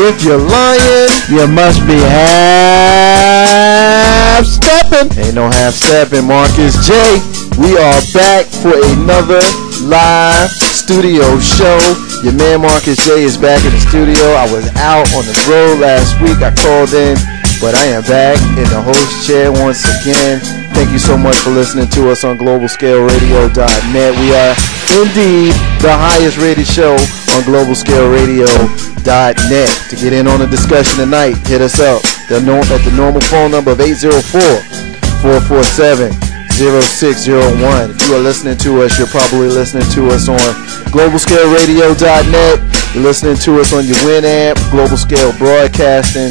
If you're lying, you must be half stepping. Ain't no half stepping. Marcus J. We are back for another live studio show. Your man Marcus J is back in the studio. I was out on the road last week. I called in, but I am back in the host chair once again. Thank you so much for listening to us on globalscaleradio.net. We are indeed the highest rated show on globalscaleradio.net. To get in on the discussion tonight, hit us up at the normal phone number of 804-447-0601. If you are listening to us, you're probably listening to us on globalscaleradio.net. You're listening to us on your Winamp, Global Scale Broadcasting.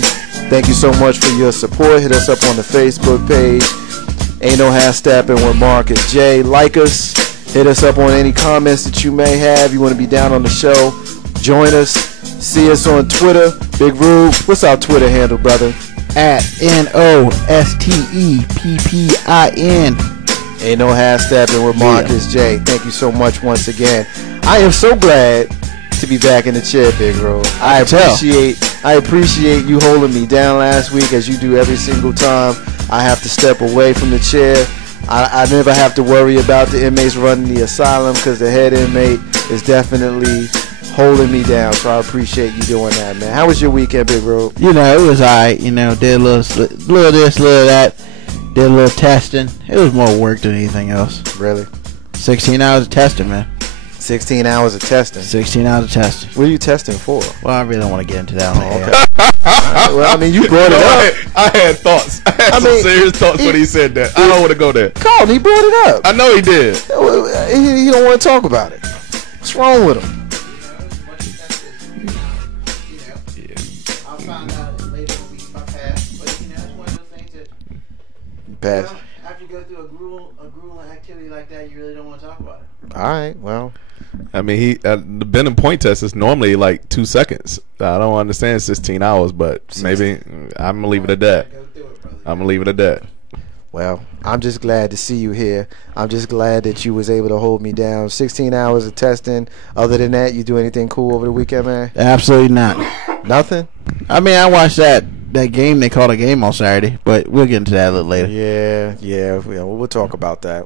Thank you so much for your support. Hit us up on the Facebook page. Ain't no half stepping with Marcus J. Like us. Hit us up on any comments that you may have. You want to be down on the show, join us. See us on Twitter. Big Rube, what's our Twitter handle, brother? At NOSTEPPIN. Ain't no half stepping with Marcus J. Thank you so much once again. I am so glad to be back in the chair, Big Rube. I appreciate you holding me down last week, as you do every single time I have to step away from the chair. I never have to worry about the inmates running the asylum, because the head inmate is definitely holding me down. So I appreciate you doing that, man. How was your weekend, Big Road? You know, it was alright. You know, did a little this, little that. Did a little testing. It was more work than anything else. Really? 16 hours of testing, man. 16 hours of testing? 16 hours of testing. What are you testing for? Well, I really don't want to get into that on the air. Well, I mean, you brought it up. I had thoughts. I had some serious thoughts when he said that. I don't want to go there. Colin, he brought it up. I know he did. He don't want to talk about it. What's wrong with him? I'll find out later in the week if I pass. But, you know, it's one of those things that, pass. After you go through a grueling activity like that, you really don't want to talk about it. All right, well. I mean, the bend and point test is normally like 2 seconds. I don't understand 16 hours, but maybe I'm going to leave it at that. I'm going to leave it at that. Well, I'm just glad to see you here. I'm just glad that you was able to hold me down. 16 hours of testing. Other than that, you do anything cool over the weekend, man? Absolutely not. Nothing? I mean, I watched that game they called a game on Saturday, but we'll get into that a little later. Yeah. We'll talk about that.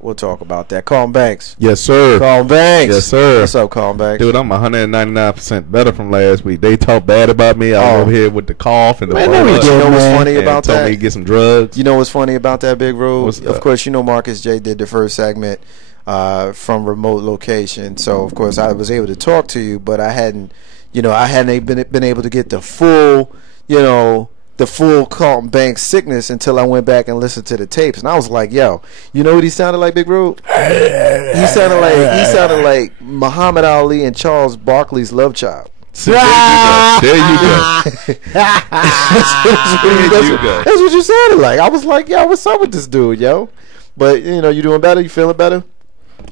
Colin Banks. Yes, sir. Colin Banks. Yes, sir. What's up, Colin Banks? Dude, I'm 199% better from last week. They talked bad about me. I was over here with the cough and the you know what's funny about that? Told me to get some drugs. You know what's funny about that, Big Road? Of course, you know Marcus J did the first segment from remote location, so of course I was able to talk to you, but I hadn't been able to get the full, the full Carlton Banks sickness until I went back and listened to the tapes, and I was like, "Yo, you know what he sounded like, Big Rube? He sounded like Muhammad Ali and Charles Barkley's love child." There you go. That's what you sounded like. I was like, "Yo, what's up with this dude, yo?" But you doing better? You feeling better?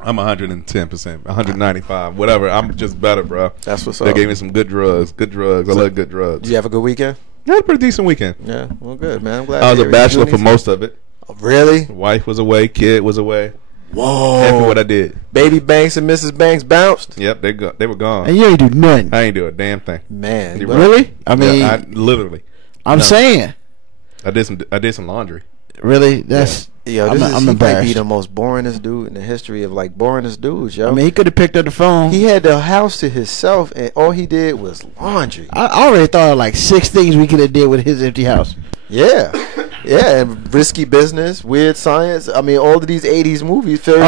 I'm 110%, 195, whatever. I'm just better, bro. That's what's up. They gave me some good drugs. I love good drugs. Did you have a good weekend? Yeah, a pretty decent weekend. Yeah, well, good, man. I'm glad. I was a bachelor for most of it. Oh, really? Wife was away, kid was away. Whoa! Happy what I did. Baby Banks and Mrs. Banks bounced. Yep, they were gone. And you ain't do nothing. I ain't do a damn thing. Man, really? I mean, I literally. I'm saying. I did some laundry. Really? That's. Yo, I'm he embarrassed. might be the most boringest dude in the history of boringest dudes, yo. I mean, he could have picked up the phone. He had the house to himself, and all he did was laundry. I already thought of like 6 things we could have did with his empty house. Yeah, and Risky Business, Weird Science. I mean, all of these '80s movies. I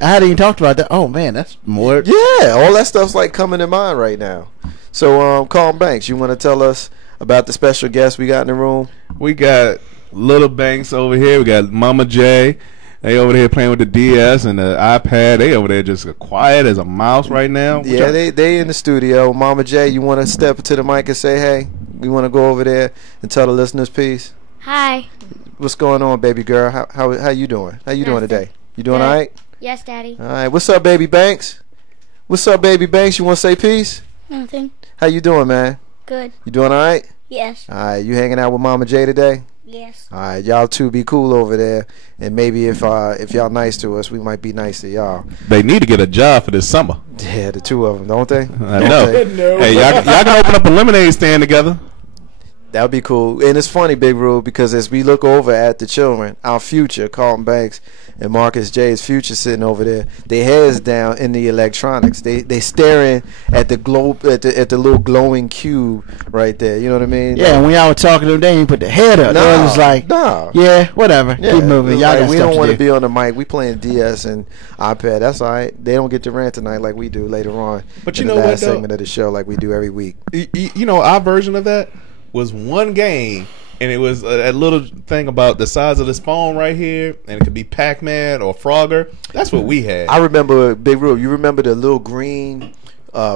hadn't even talked about that. Oh man, that's more. Yeah, all that stuff's coming to mind right now. So, Colin Banks, you want to tell us about the special guest we got in the room? We got Little Banks over here. We got Mama J. They over there playing with the DS and the iPad. They over there just quiet as a mouse right now. Yeah, they in the studio. Mama J, you want to step to the mic and say hey? We want to go over there and tell the listeners peace. Hi. What's going on, baby girl? How you doing? How you doing today? You doing all right? Yes, Daddy. All right. What's up, baby Banks? What's up, baby Banks? You want to say peace? Nothing. How you doing, man? Good. You doing all right? Yes. All right. You hanging out with Mama J today? Yes. All right, y'all two be cool over there, and maybe if y'all nice to us, we might be nice to y'all. They need to get a job for this summer. Yeah, the two of them, don't they? I know. Hey, y'all can open up a lemonade stand together. That would be cool. And it's funny, Big Rule, because as we look over at the children, our future, Carlton Banks and Marcus J's future sitting over there, their heads down in the electronics. They staring at the globe, at the little glowing cube right there. You know what I mean? Yeah, and when y'all were talking to them, they didn't put the head up. No, They was like, no. yeah, whatever. Yeah, Keep moving. Y'all like, got we stuff don't want to to do. be on the mic. We playing DS and iPad. That's all right. They don't get to rant tonight like we do later on. But in you the know what, last though? segment of the show, like we do every week. You know, our version of that was one game, and it was a little thing about the size of this phone right here, and it could be Pac-Man or Frogger. That's what we had. I remember, Big Rule, you remember the little green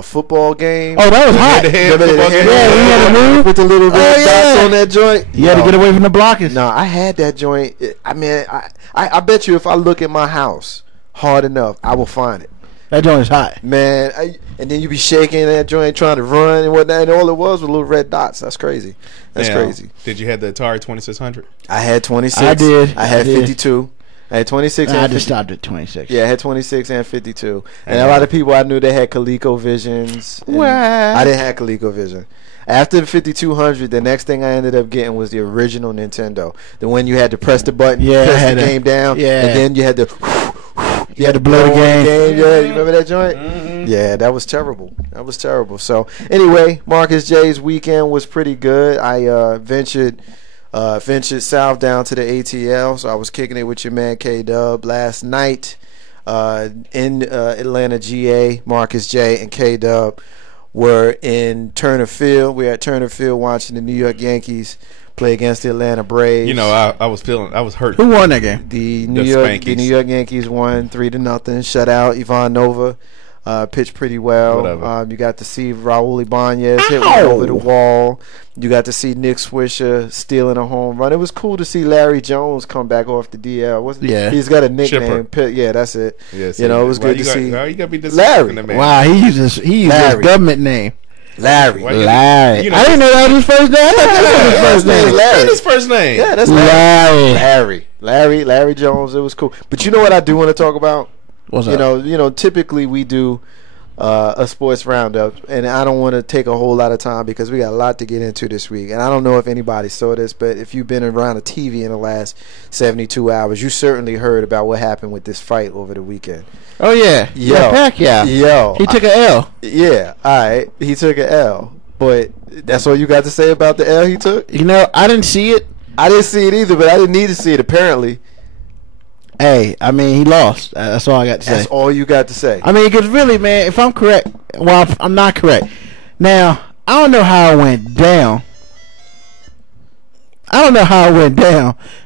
football game? Oh, that was hot. Remember the football game? Yeah, we had to move with the little red Oh, dots yeah. on that joint. You had to get away from the blockers. No, I had that joint. I mean, I bet you if I look at my house hard enough, I will find it. That joint is hot. Man, and then you be shaking that joint, trying to run and whatnot, and all it was little red dots. That's crazy. That's Now, crazy. Did you have the Atari 2600? I had 26. I did. I had I did. 52. I had 26 I and just 50. stopped at 26. Yeah, I had 26 and 52. And Yeah. a lot of people I knew they had ColecoVisions. and What? I didn't have ColecoVision. After the 5200, the next thing I ended up getting was the original Nintendo. The one you had to press the button, Yeah, I press had the a- game down, yeah. and then you had to You had to blow the game. Yeah, you remember that joint? Yeah, that was terrible. That was terrible. So anyway, Marcus J's weekend was pretty good. I ventured south down to the ATL, so I was kicking it with your man K-Dub last night in Atlanta, GA. Marcus J and K-Dub were in Turner Field. We were at Turner Field watching the New York Yankees play against the Atlanta Braves. You know, I was hurt. Who won that game? The The New York Spankies. Yankees won 3-0. Shutout. Ivan Nova pitched pretty well. Whatever. You got to see Raul Ibanez hit one over the wall. You got to see Nick Swisher stealing a home run. It was cool to see Larry Jones come back off the DL. Yeah. He's got a nickname. Chipper. Yeah, that's it. Yes, You know, it was good to see. Why you gotta be Larry. disrespecting the man? Wow, he used his Larry. government name. Larry. Why you- Larry. you know- I didn't know that was his first name. I thought that was his first name. Larry. That's his first name. Yeah, that's Larry Jones. It was cool. But you know what I do want to talk about? What's You up? know, typically we do a sports roundup, and I don't want to take a whole lot of time because we got a lot to get into this week. And I don't know if anybody saw this, but if you've been around the TV in the last 72 hours, you certainly heard about what happened with this fight over the weekend. Oh yeah, Yo. yeah, Pacquiao. Yo, He took an L. yeah, all right, he took an L, but that's all you got to say about the L he took? You know, I didn't see it. I didn't see it either, but I didn't need to see it. Apparently, Hey, I mean, he lost. That's all I got to say. that's all you got to say. I mean, because really, man, if I'm correct, well, I'm not correct. Now, I don't know how it went down.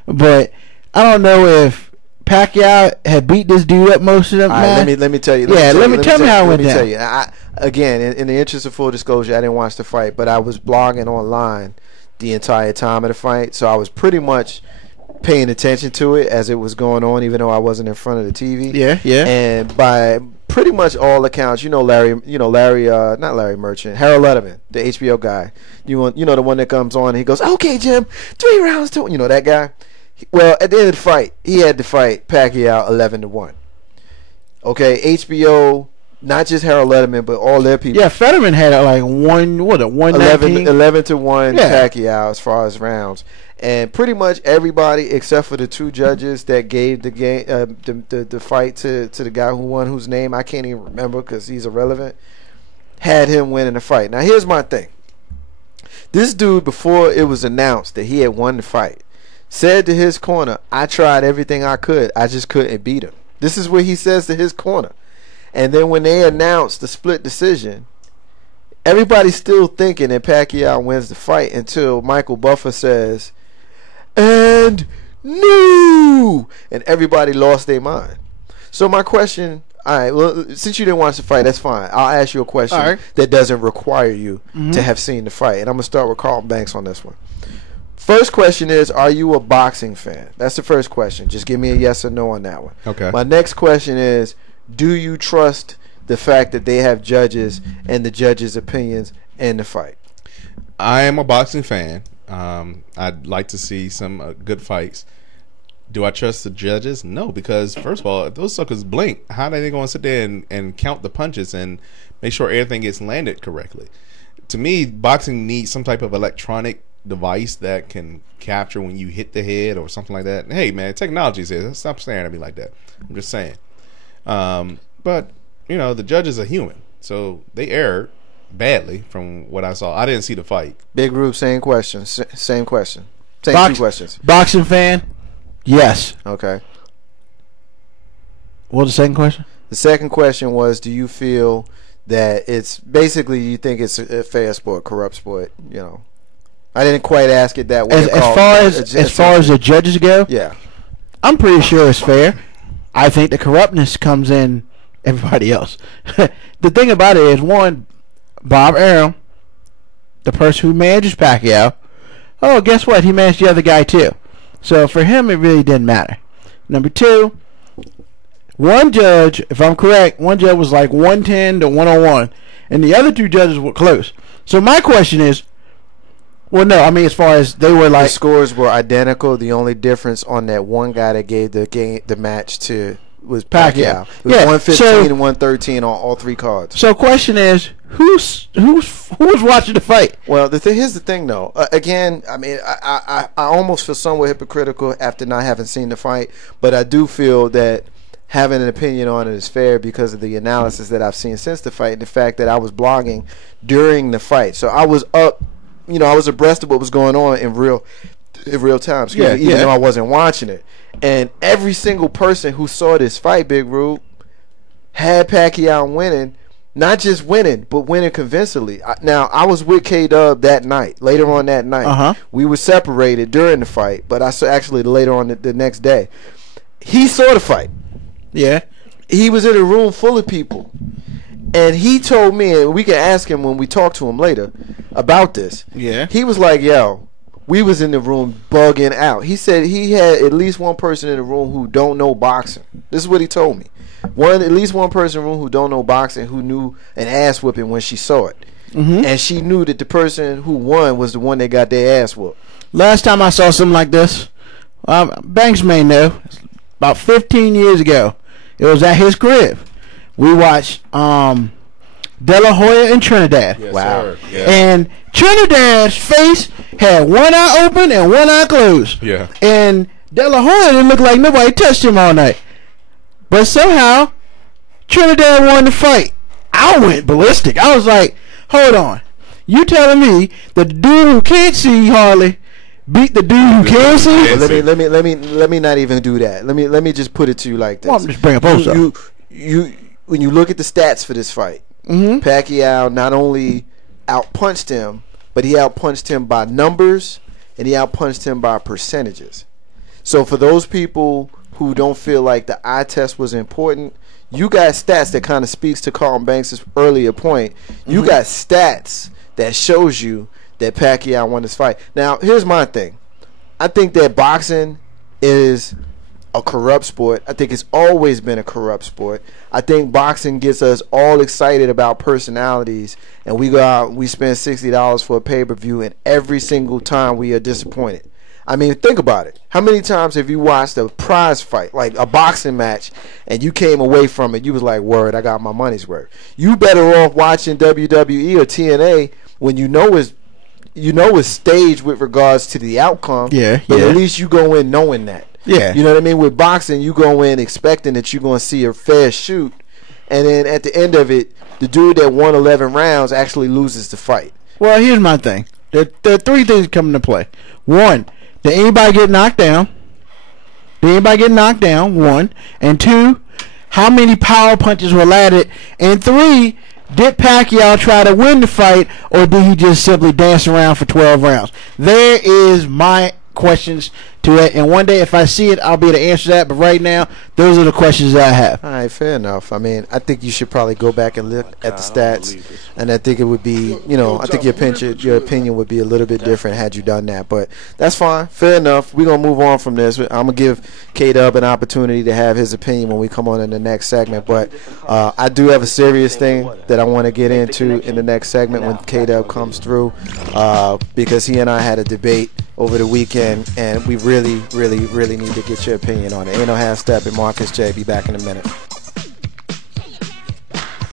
But I don't know if Pacquiao had beat this dude up most of them. All right, let me tell you. Tell me how it went down. Tell you. Again, in the interest of full disclosure, I didn't watch the fight, but I was blogging online the entire time of the fight, so I was pretty much paying attention to it as it was going on, even though I wasn't in front of the TV. Yeah. And by pretty much all accounts, not Larry Merchant, Harold Letterman, the HBO guy. You know the one that comes on and he goes, "Okay, Jim, 3 rounds to," you know that guy. Well, at the end of the fight, he had to fight Pacquiao 11-1. Okay, HBO, not just Harold Letterman, but all their people. Yeah, Fetterman had like 119. 11-1 Yeah. Pacquiao as far as rounds, and pretty much everybody except for the 2 judges that gave the game, the fight to the guy who won, whose name I can't even remember because he's irrelevant, had him winning the fight. Now here's my thing: this dude, before it was announced that he had won the fight, said to his corner, "I tried everything I could, I just couldn't beat him." This is what he says to his corner. And then when they announced the split decision, everybody's still thinking that Pacquiao wins the fight until Michael Buffer says, "And no!" And everybody lost their mind. So my question, all right, well, since you didn't watch the fight, that's fine. I'll ask you a question All right. that doesn't require you to have seen the fight. And I'm going to start with Carlton Banks on this one. First question is, are you a boxing fan? That's the first question. Just give me a yes or no on that one. Okay. My next question is, do you trust the fact that they have judges and the judges' opinions in the fight? I am a boxing fan. I'd like to see some good fights. Do I trust the judges? No, because first of all, if those suckers blink, how are they going to sit there and count the punches and make sure everything gets landed correctly? To me, boxing needs some type of electronic device that can capture when you hit the head or something like that. Hey, man, technology says, stop staring at me like that. I'm just saying. But, you know, the judges are human, so they erred badly from what I saw. I didn't see the fight. Big Rube, same question. Same question. Same two questions. Boxing fan? Yes. Okay. What was the second question? The second question was, do you feel that it's basically, you think it's a fair sport, corrupt sport? You know, I didn't quite ask it that way. As far as the judges go, yeah, I'm pretty sure it's fair. I think the corruptness comes in everybody else. The thing about it is, one, Bob Arum, the person who manages Pacquiao, oh, guess what? He managed the other guy too. So for him, it really didn't matter. Number two, one judge, if I'm correct, one judge was like 110 to 101, and the other two judges were close. So my question is, well, no, I mean, as far as they were like, the scores were identical. The only difference on that one guy that gave the match to was Pacquiao. It was 115 and 113 on all three cards. So question is, who's watching the fight? Well, here's the thing, though. Again, I mean, I almost feel somewhat hypocritical after not having seen the fight, but I do feel that having an opinion on it is fair because of the analysis that I've seen since the fight and the fact that I was blogging during the fight. So I was up, you know, I was abreast of what was going on in real time, even though I wasn't watching it. And every single person who saw this fight, Big Rube, had Pacquiao winning, not just winning, but winning convincingly. Now, I was with K-Dub that night, later on that night. We were separated during the fight, but I saw actually later on the next day. He saw the fight. Yeah. He was in a room full of people. And he told me, and we can ask him when we talk to him later about this. Yeah. He was like, yo, we was in the room bugging out. He said he had at least one person in the room who don't know boxing. This is what he told me. At least one person in the room who don't know boxing who knew an ass whipping when she saw it. And she knew that the person who won was the one that got their ass whooped. Last time I saw something like this, Banks may know, about 15 years ago. It was at his crib. We watched De La Hoya and Trinidad. Yes, wow. Yeah. And Trinidad's face had one eye open and one eye closed. Yeah. And De La Hoya didn't look like nobody touched him all night. But somehow, Trinidad won the fight. I went ballistic. I was like, hold on. You telling me that the dude who can't see hardly beat the dude who can see? Let me not even do that. Let me just put it to you like this. Well, I'm just bring up also. When you look at the stats for this fight, Pacquiao not only outpunched him, but he outpunched him by numbers and he outpunched him by percentages. So for those people who don't feel like the eye test was important, you got stats that kind of speaks to Carlton Banks' earlier point. You got stats that shows you that Pacquiao won this fight. Now, here's my thing. I think that boxing is a corrupt sport. I think it's always been a corrupt sport. I think boxing gets us all excited about personalities, and we go out and we spend $60 for a pay-per-view, and every single time we are disappointed. I mean, think about it. How many times have you watched a prize fight, like a boxing match, and you came away from it, you was like, word, I got my money's worth. You better off watching WWE or TNA when you know it's staged with regards to the outcome. But at least you go in knowing that. You know what I mean? With boxing, you go in expecting that you're going to see a fair shoot, and then at the end of it, the dude that won 11 rounds actually loses the fight. Well, here's my thing. There are three things come into play. One, did anybody get knocked down? One. And two, how many power punches were landed? And three, did Pacquiao try to win the fight, or did he just simply dance around for 12 rounds? There is my questions to it, and one day if I see it, I'll be able to answer that. But right now, those are the questions that I have. All right, fair enough. I mean, I think you should probably go back and look at the stats, and I think it would be, you know, I think your opinion would be a little bit different had you done that. But that's fine, fair enough. We're gonna move on from this. I'm gonna give K-Dub an opportunity to have his opinion when we come on in the next segment. But I do have a serious thing that I want to get into in the next segment when K-Dub comes through, because he and I had a debate over the weekend, and we really need to get your opinion on it. Ain't no half step, and Marcus J. Be back in a minute.